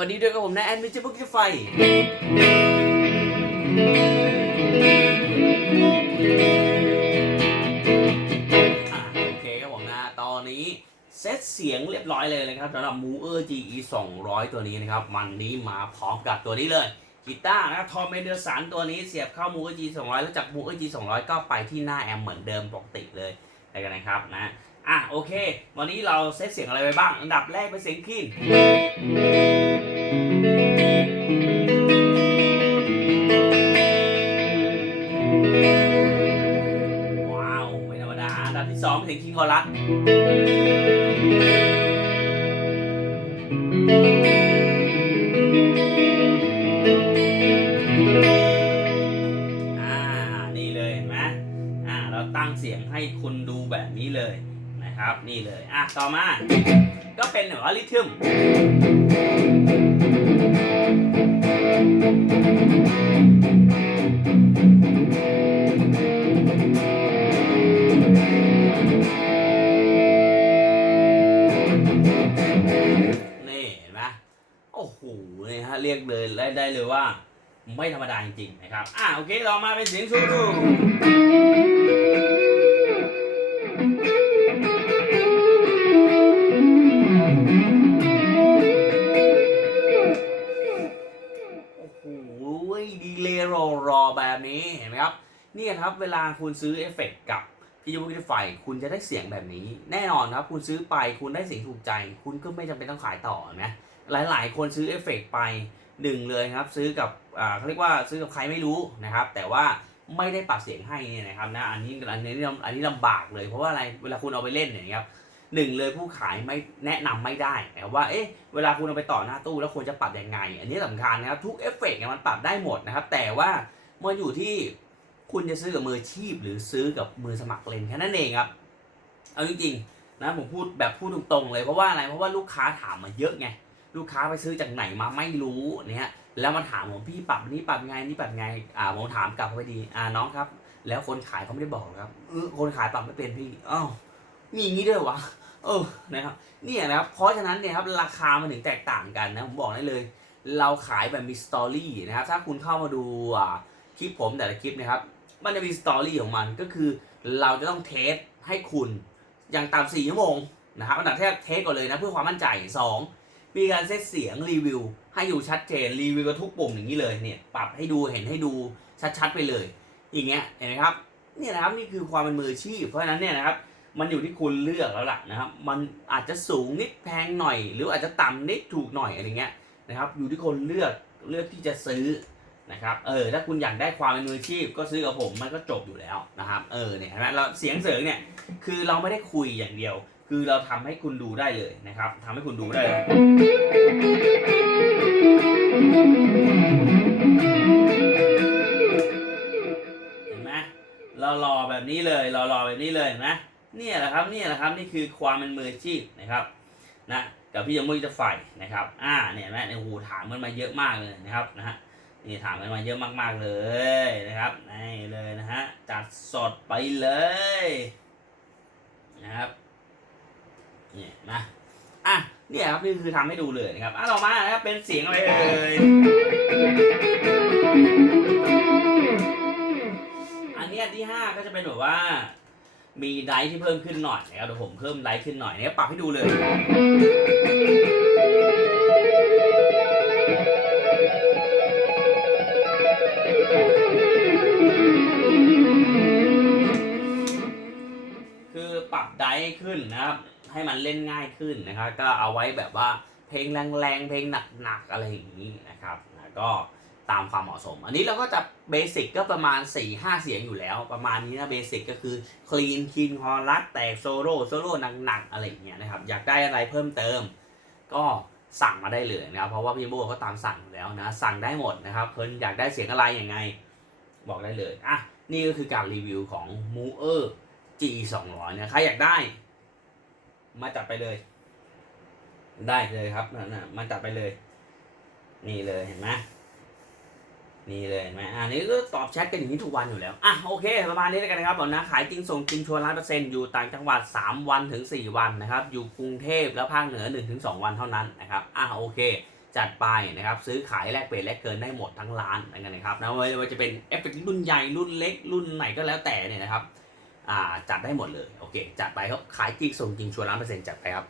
วันนี้ด้วยกับผมนะแอนมิจิบุกิไฟ โอเคครับผมนะ ตอนนี้เซตเสียงเรียบร้อยเลยนะครับสำหรับ m o o e r GE 200 ตัวนี้นะครับ มันนี้มาพร้อมกับตัวนี้เลยกีตาร์นะทอมเมเดอร์สันตัวนี้เสียบเข้า m o o e r G 200 แล้วจาก m o o e r G 200 ก็ไปที่หน้าแอมเหมือนเดิมปกติเลยอะไปกันนะครับนะ อะโอเค วันนี้เราเซตเสียงอะไรไปบ้าง อันดับแรกเป็นเสียงคลีน สองเป็นเสียงคิงคอรัสอ่านี่เลยเห็นไหมอ่าเราตั้งเสียงให้คุณดูแบบนี้เลยนะครับ นี่เลย อะ ต่อมา ก็เป็นแบบว่าริทึม เรียกเลยได้ได้เลยว่า ไม่ธรรมดาจริงๆนะครับ อะโอเคเรามาเป็นเสียงสูรูโอ้โหดีเลยรอรอแบบนี้เห็นไหมครับนี่ครับเวลาคุณซื้อเอฟเฟกต์กับพี่ยูวิทไฟคุณจะได้เสียงแบบนี้ แน่นอนครับ คุณซื้อไปคุณได้เสียงถูกใจ คุณก็ไม่จำเป็นต้องขายต่อนะหลาย ๆ คนซื้อเอฟเฟกต์ไป หนึ่งเลยครับซื้อกับเขาเรียกว่าซื้อกับใครไม่รู้นะครับ แต่ว่าไม่ได้ปรับเสียงให้เนี่ยนะครับนะอันนี้อันนี้อันนี้ลำบากเลยเพราะว่าอะไรเวลาคุณเอาไปเล่นเนี่ยนะครับหนึ่งเลยผู้ขายไม่แนะนำไม่ได้นะครับว่าเอ๊ะเวลาคุณเอาไปต่อหน้าตู้แล้วควรจะปรับยังไง อันนี้สำคัญนะครับทุกเอฟเฟกต์เนี่ยมันปรับได้หมดนะครับ แต่ว่ามันอยู่ที่คุณจะซื้อกับมือชีพหรือซื้อกับมือสมัครเล่นแค่นั้นเองครับเอาจริงๆนะผมพูดแบบพูดตรงๆเลยเพราะว่าอะไรเพราะว่าลูกค้าถามมาเยอะไง ลูกค้าไปซื้อจากไหนมาไม่รู้เนี่ยแล้วมาถามผมพี่ปรับนี้ปรับไงนี่ปรับไงอ่าผมถามกลับไปดีอ่าน้องครับ แล้วคนขายเขาไม่ได้บอกครับเออคนขายปรับไม่เป็นพี่อ้าวมีอย่างนี้ด้วยวะเออนะครับเนี่ยนะครับเพราะฉะนั้นเนี่ยครับราคามันถึงแตกต่างกันนะผมบอกได้เลย เราขายแบบมีสตอรี่นะครับถ้าคุณเข้ามาดูคลิปผมแต่ละคลิปนะครับมันจะมีสตอรี่ของมันก็คือเราจะต้องเทสให้คุณอย่างต่ำสี่ชั่วโมงนะครับอันดับแรกเทสก่อนเลยนะเพื่อความมั่นใจสอง มีการเซตเสียงรีวิว ให้อยู่ชัดเจนรีวิวกับทุกปุ่มอย่างนี้เลยเนี่ยปรับให้ดูเห็นให้ดูชัดๆไปเลย อย่างเงี้ยเห็นไหมครับเนี่ยนะครับนี่คือความเป็นมืออาชีพเพราะฉะนั้นเนี่ยนะครับมันอยู่ที่คุณเลือกแล้วล่ะนะครับมันอาจจะสูงนิดแพงหน่อย หรืออาจจะต่ำนิดถูกหน่อยอะไรเงี้ยนะครับอยู่ที่คนเลือกเลือกที่จะซื้อนะครับเออถ้าคุณอยากได้ความเป็นมืออาชีพก็ซื้อกับผมมันก็จบอยู่แล้วนะครับเออเนี่ยเห็นไหมเราเสียงเสริงเนี่ยคือเราไม่ได้คุยอย่างเดียว คือเราทำให้คุณดูได้เลยนะครับทำให้คุณดูได้เลยเห็นไหมเรารอแบบนี้เลยเรารอแบบนี้เลยเห็นไหมเนี่ยแหละครับเนี่ยแหละครับนี่คือความเป็นมืออาชีพนะครับนะกับพี่ยมุ้ยจะไฟนะครับ อ่าเนี่ยเห็นไหมในหูถามกันมาเยอะมากเลยนะครับนะฮะนี่ถามกันมาเยอะมากๆเลยนะครับนี่เลยนะฮะจัดสดไปเลย เนี่ยนะอะเนี่ยครับนี่คือทำให้ดูเลยนะครับอะต่อมานะครับเป็นเสียงอะไรเอ่ยอันเนี้ยที่5ก็จะเป็นแบบว่า มีไดร์ที่เพิ่มขึ้นหน่อยนะครับเดี๋ยวผมเพิ่มไดร์ขึ้นหน่อยเนี่ยปรับให้ดูเลยคือปรับไดร์ให้ขึ้นนะครับ ให้มันเล่นง่ายขึ้นนะครับก็เอาไว้แบบว่าเพลงแรงๆเพลงหนักๆอะไรอย่างนี้นะครับแล้วก็ตามความเหมาะสม อันนี้เราก็จะเบสิกก็ประมาณ 4 5 เสียงอยู่แล้ว ประมาณนี้นะเบสิกก็คือคลีนคีนคอรัสแตกโซโล่โซโล่หนักๆอะไรอย่างเงี้ยนะครับอยากได้อะไรเพิ่มเติม ก็สั่งมาได้เลยนะครับเพราะว่าพี่โบก็ตามสั่งแล้วนะสั่งได้หมดนะครับเพิ่นอยากได้เสียงอะไรยังไง บอกได้เลยอะนี่ก็คือการรีวิวของ m o e r G 2 0 0เนี่ยใครอยากได้ มาจัดไปเลย ได้เลยครับนั่นนะมาจัดไปเลย นี่เลยเห็นไหมนี่เลยเห็นไหมอันนี้ก็ตอบแชทกันอย่างนี้ทุกวันอยู่แล้ว อะโอเค ประมาณนี้แล้วกันนะครับผมนะ ขายจริงส่งจริงชัวร์ร้อยเปอร์เซ็นต์อยู่ต่างจังหวัด 3 วันถึง 4 วันนะครับ อยู่กรุงเทพแล้วภาคเหนือ 1-2 วันเท่านั้นนะครับ อะโอเค จัดไปนะครับ ซื้อขายแลกเปลี่ยนแลกเกินได้หมดทั้งร้านนะครับนะไม่ว่าจะเป็นเอฟเฟกรุ่นใหญ่รุ่นเล็กรุ่นไหนก็แล้วแต่เนี่ยนะครับ จัดได้หมดเลยโอเคจัดไปครับขายจริงส่งจริงชัวร์ล้านเปอร์เซ็นต์จัดไปครับ